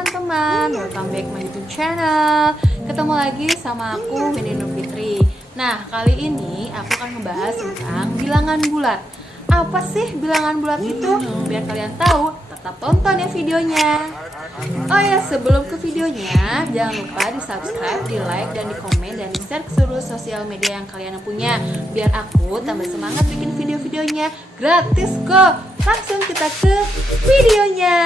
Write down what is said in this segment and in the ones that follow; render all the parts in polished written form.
teman-teman, welcome back my YouTube channel. Ketemu lagi sama aku Winnie Nur Fitri. Nah, kali ini aku akan membahas tentang bilangan bulat. Apa sih bilangan bulat itu? Biar kalian tahu, tetap tonton ya videonya. Oh ya, sebelum ke videonya, jangan lupa di subscribe, di like, dan di komen, dan di share ke seluruh sosial media yang kalian punya. Biar aku tambah semangat bikin video-videonya gratis kok. Langsung kita ke videonya.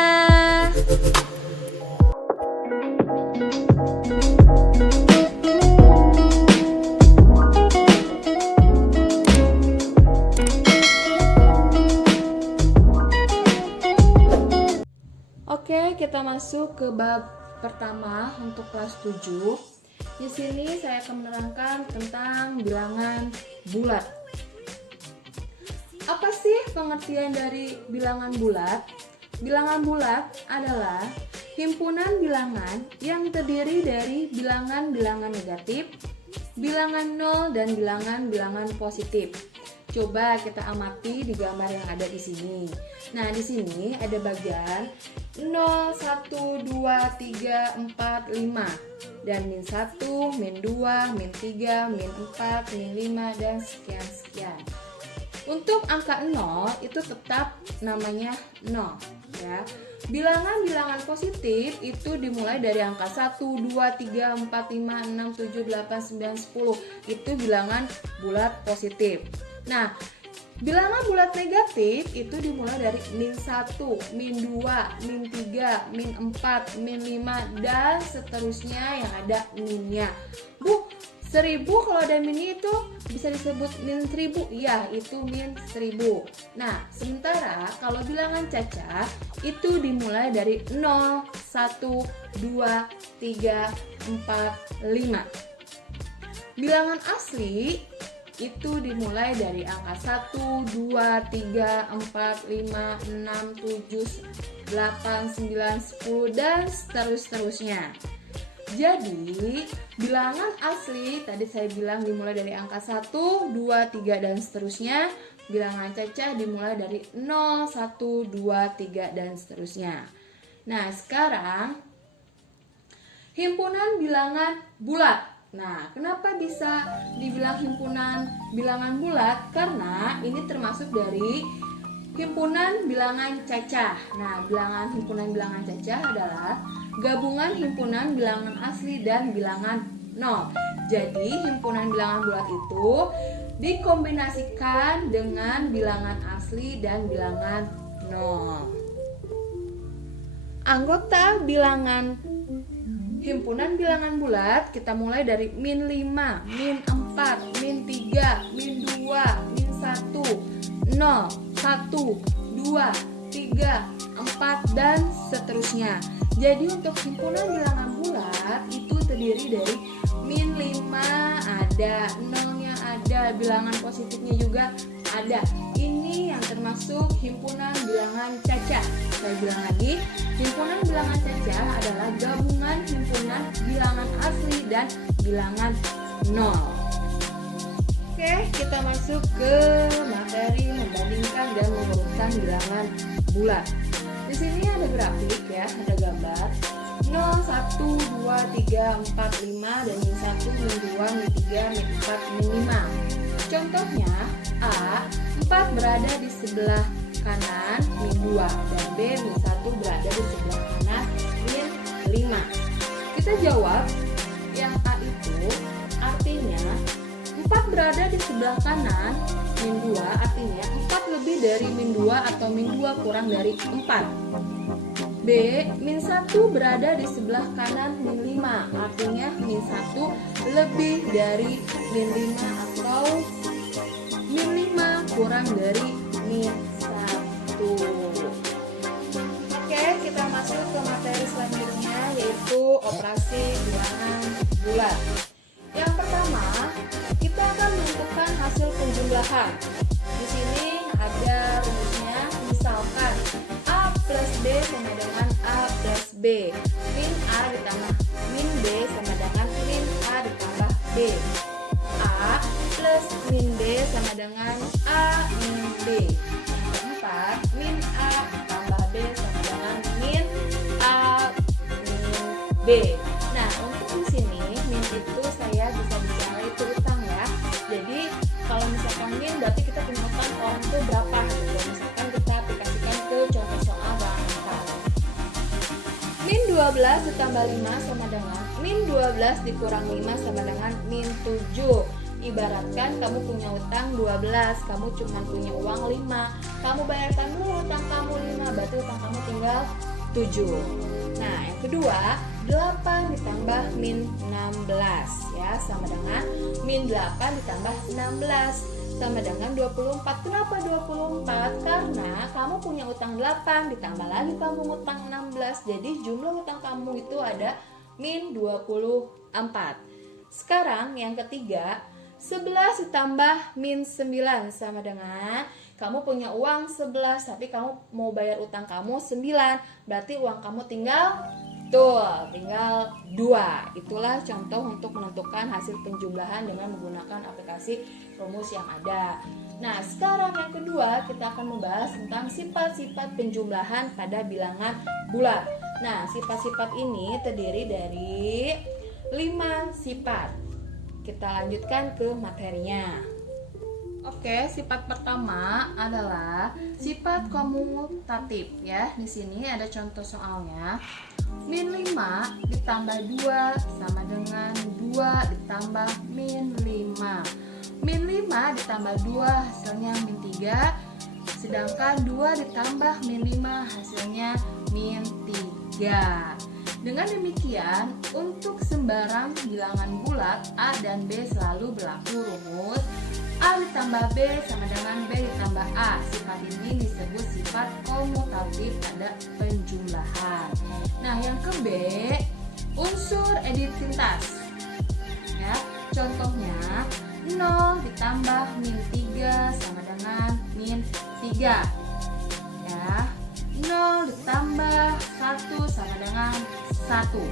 Oke, kita masuk ke bab pertama untuk kelas 7. Di sini saya akan menerangkan tentang bilangan bulat. Apa sih pengertian dari bilangan bulat? Bilangan bulat adalah himpunan bilangan yang terdiri dari bilangan-bilangan negatif, bilangan nol, dan bilangan-bilangan positif. Coba kita amati di gambar yang ada di sini. Nah, di sini ada bagian 0, 1, 2, 3, 4, 5 dan min 1, min 2, min 3, min 4, min 5 dan sekian-sekian. Untuk angka 0 itu tetap namanya 0 ya. Bilangan-bilangan positif itu dimulai dari angka 1, 2, 3, 4, 5, 6, 7, 8, 9, 10. Itu bilangan bulat positif. Nah, bilangan bulat negatif itu dimulai dari min 1, min 2, min 3, min 4, min 5 dan seterusnya yang ada minnya. Bu, 1000 kalau ada minnya itu bisa disebut min 1000? Iya, itu min 1000. Nah, sementara kalau bilangan cacat itu dimulai dari 0, 1, 2, 3, 4, 5. Bilangan asli itu dimulai dari angka 1, 2, 3, 4, 5, 6, 7, 8, 9, 10 dan seterusnya. Jadi, bilangan asli tadi saya bilang dimulai dari angka 1, 2, 3 dan seterusnya. Bilangan cacah dimulai dari 0, 1, 2, 3 dan seterusnya. Nah, sekarang himpunan bilangan bulat. Nah, kenapa bisa dibilang himpunan bilangan bulat? Karena ini termasuk dari himpunan bilangan cacah. Nah, himpunan bilangan cacah adalah gabungan himpunan bilangan asli dan bilangan nol. Jadi, himpunan bilangan bulat itu dikombinasikan dengan bilangan asli dan bilangan nol. Anggota bilangan himpunan bilangan bulat kita mulai dari min 5, min 4, min 3, min 2, min 1, 0, 1, 2, 3, 4 dan seterusnya. Jadi untuk himpunan bilangan bulat itu terdiri dari min 5 ada, nolnya ada, bilangan positifnya juga ada. Ini yang termasuk himpunan bilangan cacah. Saya bilang lagi, himpunan bilangan cacah adalah gabungan himpunan bilangan asli dan bilangan nol. Oke, kita masuk ke materi membandingkan dan mengurutkan bilangan bulat. Di sini ada grafik ya, ada gambar 0, 1, 2, 3, 4, 5 dan min 1, min 2, min 3, min 4, min 5. Contohnya A, 4 berada di sebelah kanan min 2 dan B, min 1 berada di sebelah kanan min 5. Kita jawab yang A itu artinya 4 berada di sebelah kanan min 2 artinya 4 lebih dari min 2 atau min 2 kurang dari 4. B, min 1 berada di sebelah kanan min 5 artinya min 1 lebih dari min 5 atau min 5 kurang dari min 1. Oke, kita masuk ke materi selanjutnya yaitu operasi bilangan bulat. Yang pertama, kita akan menentukan hasil penjumlahan. Di sini ada rumusnya, misalkan A plus B sama dengan A plus B. Min A ditambah min B sama dengan min A ditambah B. A plus min B sama dengan A min B. Yang keempat, min A tambah B sama dengan min A min B. Nah, untuk di sini min itu saya bisa bicara itu utang ya. Jadi kalau misalkan min berarti kita punya utang orang itu berapa gitu. Misalkan kita aplikasikan ke contoh soal barangkali. Min 12 ditambah 5 sama dengan min 12 dikurang 5 sama dengan min 7. Ibaratkan kamu punya utang 12, kamu cuma punya uang 5. Kamu bayarkan dulu utang kamu 5, berarti utang kamu tinggal 7. Nah, yang kedua, 8 ditambah min 16 ya sama dengan min 8 ditambah 16 sama dengan 24. Kenapa 24? Karena kamu punya utang 8 ditambah lagi kamu utang 16. Jadi jumlah utang kamu itu ada min 24. Sekarang yang ketiga, 11 ditambah min 9 sama dengan kamu punya uang 11 tapi kamu mau bayar utang kamu 9. Berarti uang kamu tinggal 2. Itulah contoh untuk menentukan hasil penjumlahan dengan menggunakan aplikasi rumus yang ada. Nah, sekarang yang kedua kita akan membahas tentang sifat-sifat penjumlahan pada bilangan bulat. Nah, sifat-sifat ini terdiri dari 5 sifat. Kita lanjutkan ke materinya. Oke, sifat pertama adalah sifat komutatif ya. Di sini ada contoh soalnya. Min 5 ditambah 2 sama dengan 2 ditambah min 5. Min 5 ditambah 2 hasilnya min 3. Sedangkan 2 ditambah min 5 hasilnya min 3. Dengan demikian, untuk sembarang bilangan bulat A dan B selalu berlaku rumus A ditambah B sama dengan B ditambah A. Sifat ini disebut sifat komutatif pada penjumlahan. Nah, yang ke B, unsur identitas. Ya, contohnya 0 ditambah min 3 sama dengan min 3. Ya, 0 ditambah 1 sama dengan 1.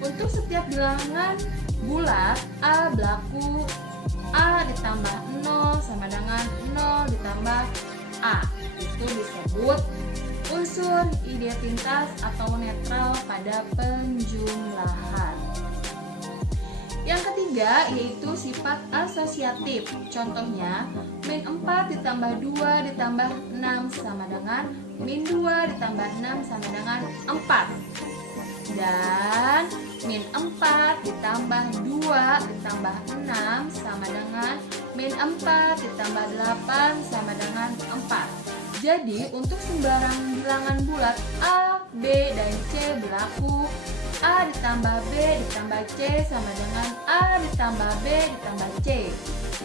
Untuk setiap bilangan bulat A berlaku A ditambah 0 sama dengan 0 ditambah A. Itu disebut unsur identitas atau netral pada penjumlahan. Yang ketiga yaitu sifat asosiatif. Contohnya min 4 ditambah 2 ditambah 6 sama dengan min 2 ditambah 6 sama dengan 4. Dan min 4 ditambah 2 ditambah 6 sama dengan min 4 ditambah 8 sama dengan 4. Jadi untuk sembarang bilangan bulat A, B, dan C berlaku A ditambah B ditambah C sama dengan A ditambah B ditambah C.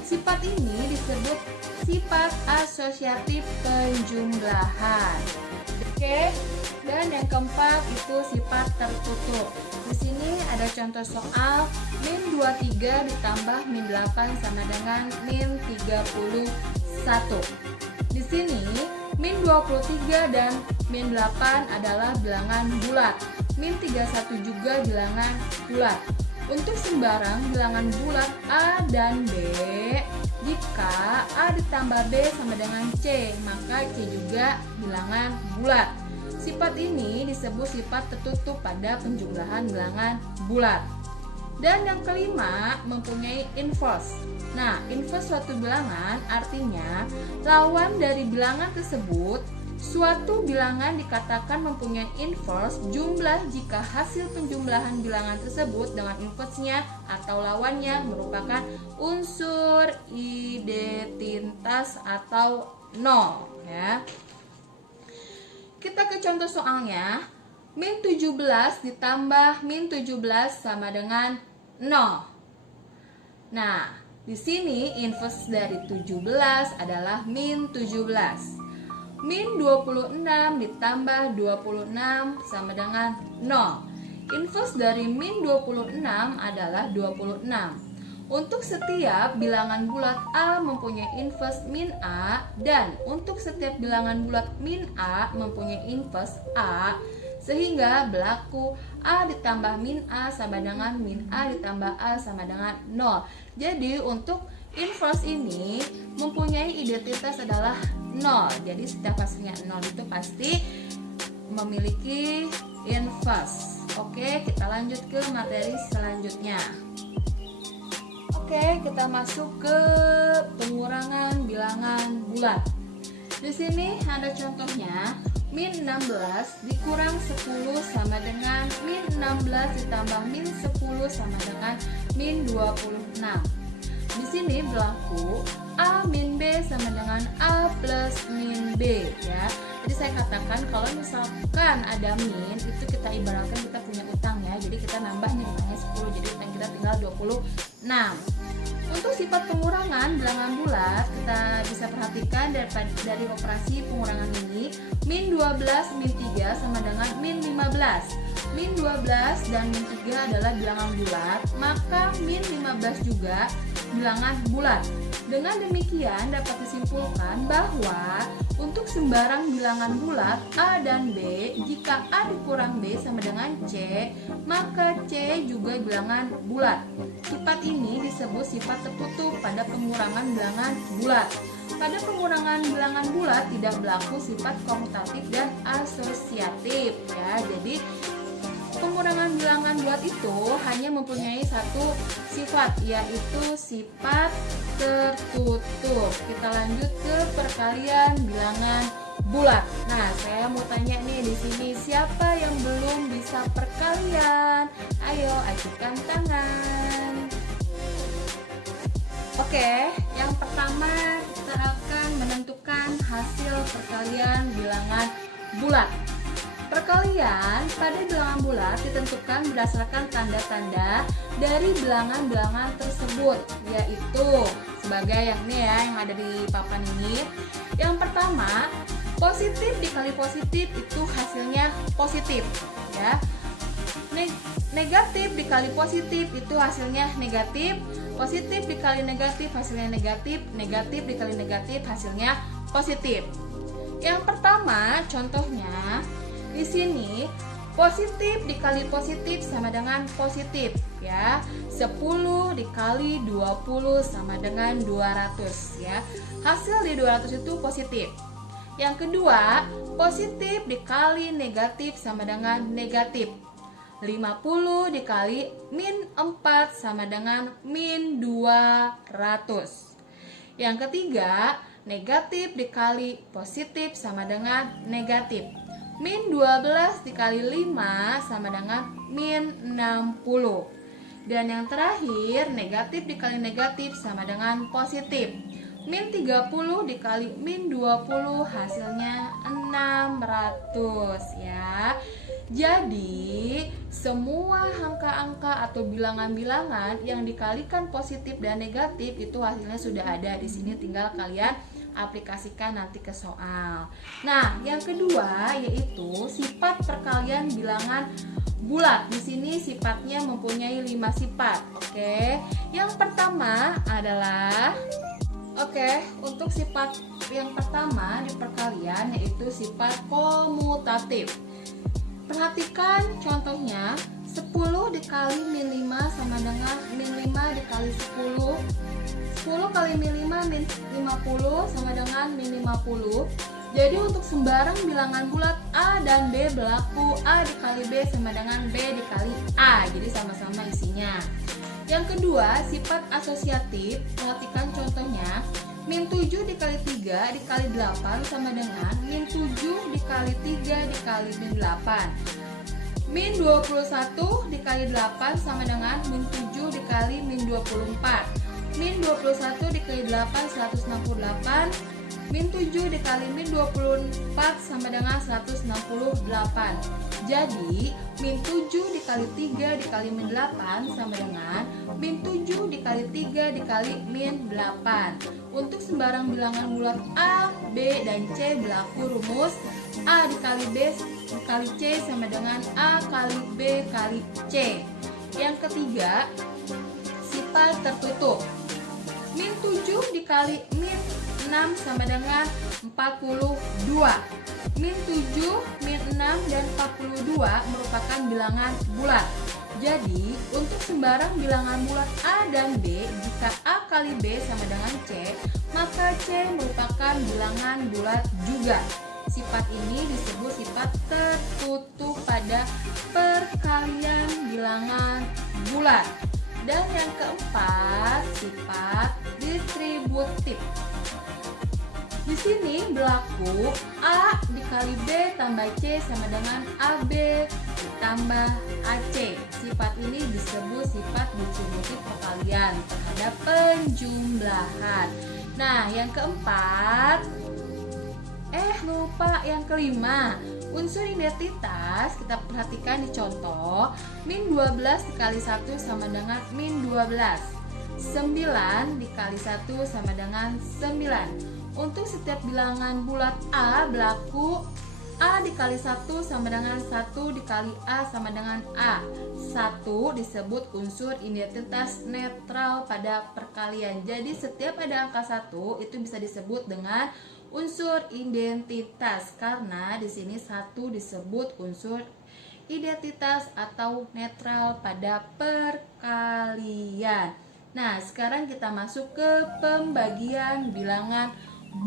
Sifat ini disebut sifat asosiatif penjumlahan. Oke. Dan yang keempat itu sifat tertutup. Di sini ada contoh soal min 23 ditambah min 8 sama dengan min 31. Di sini min 23 dan min 8 adalah bilangan bulat. Min 31 juga bilangan bulat. Untuk sembarang bilangan bulat A dan B, jika A ditambah B sama dengan C, maka C juga bilangan bulat. Sifat ini disebut sifat tertutup pada penjumlahan bilangan bulat. Dan yang kelima, mempunyai inverse. Nah, inverse suatu bilangan artinya lawan dari bilangan tersebut. Suatu bilangan dikatakan mempunyai inverse jumlah jika hasil penjumlahan bilangan tersebut dengan inverse-nya atau lawannya merupakan unsur identitas atau nol ya. Kita ke contoh soalnya. Min 17 ditambah min 17 sama dengan 0. Nah, di sini inverse dari 17 adalah min 17. Min 26 ditambah 26 sama dengan 0. Inverse dari min 26 adalah 26. Untuk setiap bilangan bulat A mempunyai inverse min A, dan untuk setiap bilangan bulat min A mempunyai inverse A, sehingga berlaku A ditambah min A sama dengan min A ditambah A sama dengan 0. Jadi untuk inverse ini mempunyai identitas adalah 0. Jadi setiap hasilnya 0 itu pasti memiliki inverse. Oke, kita lanjut ke materi selanjutnya. Oke, kita masuk ke pengurangan bilangan bulat. Di sini ada contohnya, min 16 dikurang 10 sama dengan min 16 ditambah min 10 sama dengan min 26. Di sini berlaku A min B sama dengan A plus min B ya. Jadi saya katakan kalau misalkan ada min, itu kita ibaratkan kita punya utang ya. Jadi kita nambah nih utangnya 10, jadi utang kita tinggal 26. Untuk sifat pengurangan bilangan bulat, kita bisa perhatikan dari operasi pengurangan ini, min 12 min 3 sama dengan min 15. Min 12 dan min 3 adalah bilangan bulat, maka min 15 juga bilangan bulat. Dengan demikian dapat disimpulkan bahwa untuk sembarang bilangan bulat A dan B, jika A dikurang B sama dengan C, maka C juga bilangan bulat. Sifat ini disebut sifat tertutup pada pengurangan bilangan bulat. Pada pengurangan bilangan bulat tidak berlaku sifat komutatif dan asosiatif ya. Jadi pengurangan bilangan bulat itu hanya mempunyai satu sifat, yaitu sifat tertutup. Kita lanjut ke perkalian bilangan bulat. Nah, saya mau tanya nih di sini, siapa yang belum bisa perkalian? Ayo ajukan tangan. Oke, yang pertama kita akan menentukan hasil perkalian bilangan bulat. Perkalian pada bilangan bulat ditentukan berdasarkan tanda-tanda dari bilangan-bilangan tersebut, yaitu sebagai yang ini ya, yang ada di papan ini. Yang pertama, positif dikali positif itu hasilnya positif ya. Negatif dikali positif itu hasilnya negatif. Positif dikali negatif hasilnya negatif. Negatif dikali negatif hasilnya positif. Yang pertama, contohnya di sini positif dikali positif sama dengan positif ya. 10 dikali 20 sama dengan 200 ya. Hasil di 200 itu positif. Yang kedua, positif dikali negatif sama dengan negatif. 50 dikali min 4 sama dengan min 200. Yang ketiga, negatif dikali positif sama dengan negatif. Min 12 dikali 5 sama dengan min 60. Dan yang terakhir, negatif dikali negatif sama dengan positif. Min 30 dikali min 20 hasilnya 600 ya. Jadi semua angka-angka atau bilangan-bilangan yang dikalikan positif dan negatif itu hasilnya sudah ada di sini, tinggal kalian aplikasikan nanti ke soal. Nah, yang kedua yaitu sifat perkalian bilangan bulat. Di sini sifatnya mempunyai 5 sifat. Oke. Yang pertama adalah untuk sifat yang pertama di perkalian yaitu sifat komutatif. Perhatikan contohnya, 10 dikali min 5 sama dengan min 5 dikali 10. 10 kali min 5 min 50 sama dengan min 50. Jadi untuk sembarang bilangan bulat A dan B berlaku A dikali B sama dengan B dikali A. Jadi sama-sama isinya. Yang kedua, sifat asosiatif. Perhatikan contohnya, min 7 dikali 3 dikali 8 sama dengan min 7 dikali 3 dikali min 8. Min 21 dikali 8 sama dengan min 7 dikali min 24. Min 21 dikali 8 168. Min 7 dikali min 24 sama dengan 168. Jadi min 7 dikali 3 dikali min 8 sama dengan min 7 dikali 3 dikali min 8. Untuk sembarang bilangan bulat A, B, dan C berlaku rumus A dikali B dikali C sama dengan A kali B kali C. Yang ketiga, sifat tertutup. Min 7 dikali min 6 sama dengan 42. Min 7, min 6, dan 42 merupakan bilangan bulat. Jadi, untuk sembarang bilangan bulat A dan B, jika A kali B sama dengan C, maka C merupakan bilangan bulat juga. Sifat ini disebut sifat tertutup pada perkalian bilangan bulat. Dan yang keempat, sifat distributif. Di sini berlaku A dikali B tambah C sama dengan AB ditambah AC. Sifat ini disebut sifat distributif perkalian terhadap penjumlahan. Nah, yang keempat, lupa yang kelima. Unsur identitas kita perhatikan di contoh. Min 12 dikali 1 sama dengan min 12. 9 dikali 1 sama dengan 9. Untuk setiap bilangan bulat A berlaku A dikali 1 sama dengan 1 dikali A sama dengan A. 1 disebut unsur identitas netral pada perkalian. Jadi setiap ada angka 1 itu bisa disebut dengan unsur identitas karena di sini 1 disebut unsur identitas atau netral pada perkalian. Nah, sekarang kita masuk ke pembagian bilangan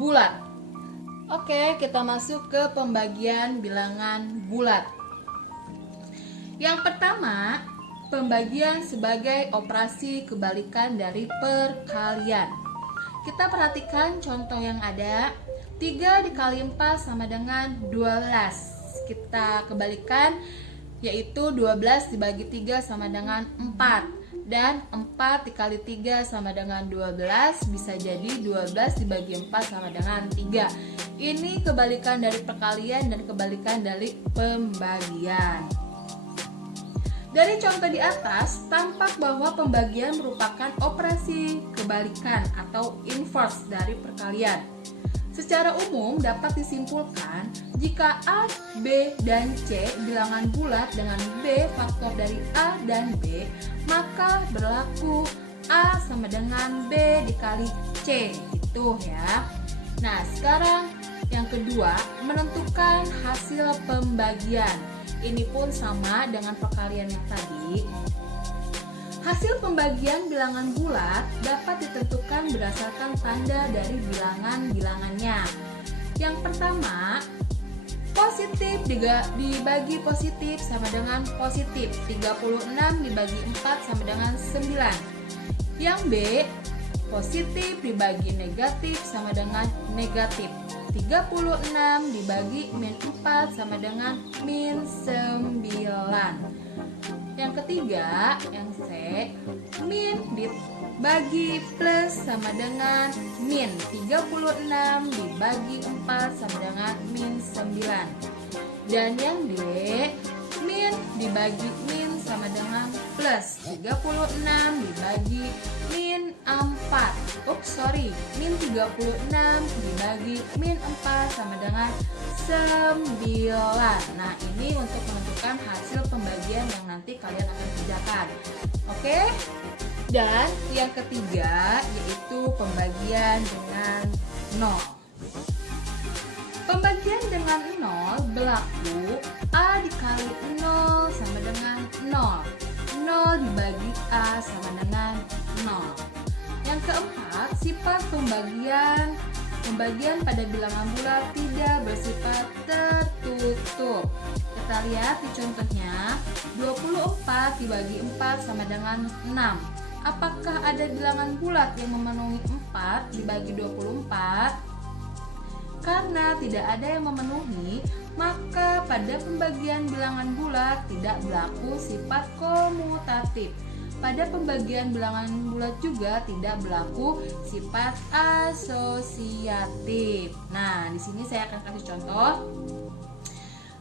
bulat. Oke, kita masuk ke pembagian bilangan bulat. Yang pertama, pembagian sebagai operasi kebalikan dari perkalian. Kita perhatikan contoh yang ada. 3 dikali 4 sama dengan 12. Kita kebalikan, yaitu 12 dibagi 3 sama dengan 4. Dan 4 dikali 3 sama dengan 12, bisa jadi 12 dibagi 4 sama dengan 3. Ini kebalikan dari perkalian dan kebalikan dari pembagian. Dari contoh di atas, tampak bahwa pembagian merupakan operasi kebalikan atau inverse dari perkalian. Secara umum dapat disimpulkan jika A, B, dan C bilangan bulat dengan B faktor dari A dan B, maka berlaku A sama dengan B dikali C, gitu ya. Nah, sekarang yang kedua, menentukan hasil pembagian. Ini pun sama dengan perkalian yang tadi. Hasil pembagian bilangan bulat dapat ditentukan berdasarkan tanda dari bilangan-bilangannya. Yang pertama, positif dibagi positif sama dengan positif. 36 dibagi 4 sama dengan 9. Yang B, positif dibagi negatif sama dengan negatif. 36 dibagi min 4 sama dengan min 9. Yang ketiga, yang C, min dibagi plus sama dengan min. 36 dibagi 4 sama dengan min 9. Dan yang D, min dibagi min sama dengan plus. 36 dibagi min 4. Min 36 dibagi min 4 sama dengan 9. Nah, ini untuk menentukan hasil pembagian yang nanti kalian akan kerjakan. Oke? Dan yang ketiga yaitu pembagian dengan 0. Pembagian dengan 0 berlaku A dikali 0 sama dengan 0. 0 dibagi A sama dengan 0. Yang keempat, sifat pembagian pada bilangan bulat tidak bersifat tertutup. Kita lihat di contohnya, 24 dibagi 4 sama dengan 6. Apakah ada bilangan bulat yang memenuhi 4 dibagi 24? Karena tidak ada yang memenuhi, maka pada pembagian bilangan bulat tidak berlaku sifat komutatif. Pada pembagian bilangan bulat juga tidak berlaku sifat asosiatif. Nah, di sini saya akan kasih contoh.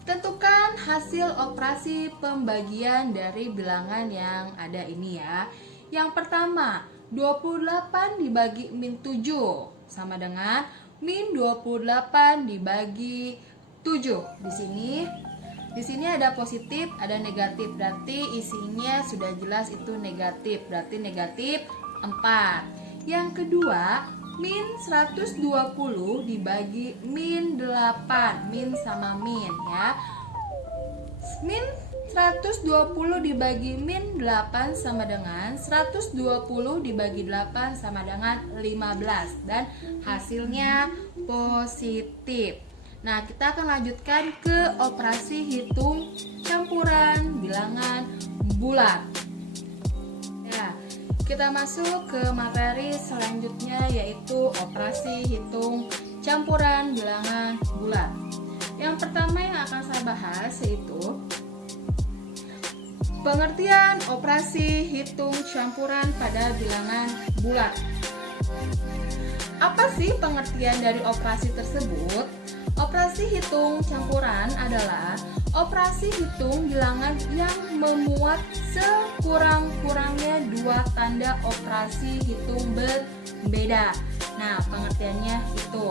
Tentukan hasil operasi pembagian dari bilangan yang ada ini ya. Yang pertama, 28 dibagi min 7 sama dengan min 28 dibagi 7. Di sini ada positif, ada negatif, berarti isinya sudah jelas itu negatif, berarti negatif 4. Yang kedua, min 120 dibagi min 8, min sama min ya. Min 120 dibagi min 8 sama dengan 120 dibagi 8 sama dengan 15 dan hasilnya positif. Nah, kita akan lanjutkan ke operasi hitung campuran bilangan bulat. bulat. Ya, kita masuk ke materi selanjutnya, yaitu operasi hitung campuran bilangan bulat. Yang pertama yang akan saya bahas yaitu pengertian operasi hitung campuran pada bilangan bulat. Apa sih pengertian dari operasi tersebut? Operasi hitung campuran adalah operasi hitung bilangan yang memuat sekurang-kurangnya dua tanda operasi hitung berbeda. Nah, pengertiannya itu.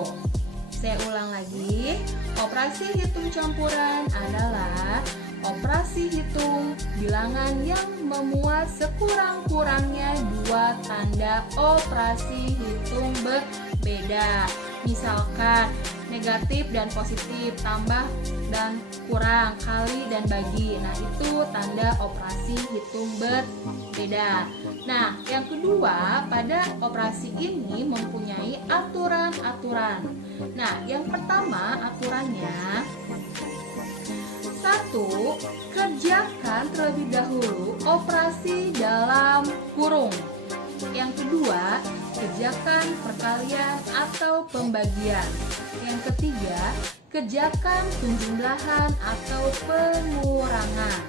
Saya ulang lagi. Operasi hitung campuran adalah operasi hitung bilangan yang memuat sekurang-kurangnya dua tanda operasi hitung berbeda. Misalkan negatif dan positif, tambah dan kurang, kali dan bagi. Nah, itu tanda operasi hitung berbeda. Nah, yang kedua, pada operasi ini mempunyai aturan-aturan. Nah, yang pertama aturannya: 1. Kerjakan terlebih dahulu operasi dalam kurung. Yang kedua, kerjakan perkalian atau pembagian. Yang ketiga, kerjakan penjumlahan atau pengurangan.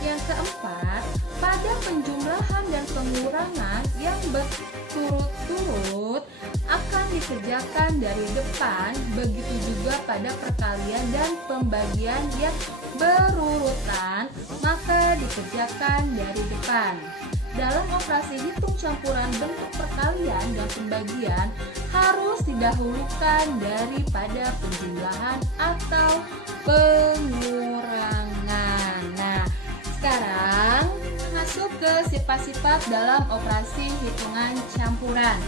Yang keempat, pada penjumlahan dan pengurangan yang berturut-turut akan dikerjakan dari depan, begitu juga pada perkalian dan pembagian yang berurutan, maka dikerjakan dari depan. Dalam operasi hitung campuran bentuk perkalian dan pembagian harus didahulukan daripada penjumlahan atau pengurangan. Nah, sekarang masuk ke sifat-sifat dalam operasi hitungan campuran.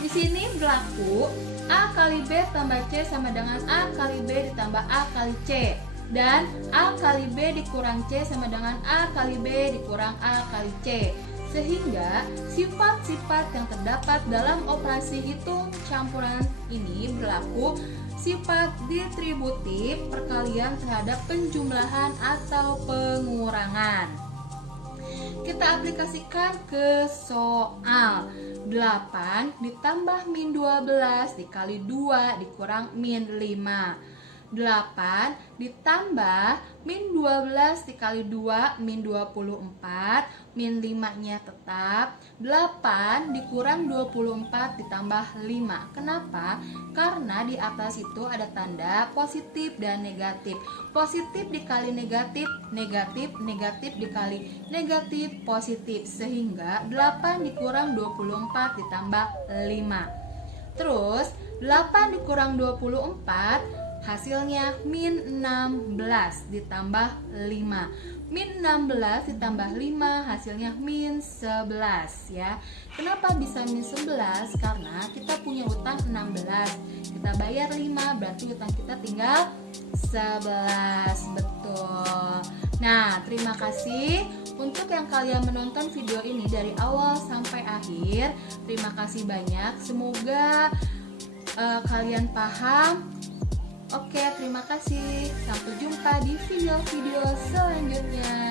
Di sini berlaku A kali B tambah C sama dengan A kali B ditambah A kali C, dan A kali B dikurang C sama dengan A kali B dikurang A kali C. Sehingga sifat-sifat yang terdapat dalam operasi hitung campuran ini berlaku sifat distributif, perkalian terhadap penjumlahan atau pengurangan. Kita aplikasikan ke soal. 8 ditambah min 12 dikali 2 dikurang min 5. 8 ditambah min 12 dikali 2 min 24, min 5 nya tetap. 8 dikurang 24 ditambah 5. Kenapa? Karena di atas itu ada tanda positif dan negatif. Positif dikali negatif, negatif, negatif dikali negatif, positif. Sehingga 8 dikurang 24 ditambah 5. Terus 8 dikurang 24 hasilnya min 16 ditambah 5. Min 16 ditambah 5 hasilnya min 11 ya. Kenapa bisa min 11? Karena kita punya utang 16. Kita bayar 5, berarti utang kita tinggal 11. Betul. Nah, terima kasih untuk yang kalian menonton video ini dari awal sampai akhir. Terima kasih banyak. Semoga kalian paham. Oke, terima kasih. Sampai jumpa di video-video selanjutnya.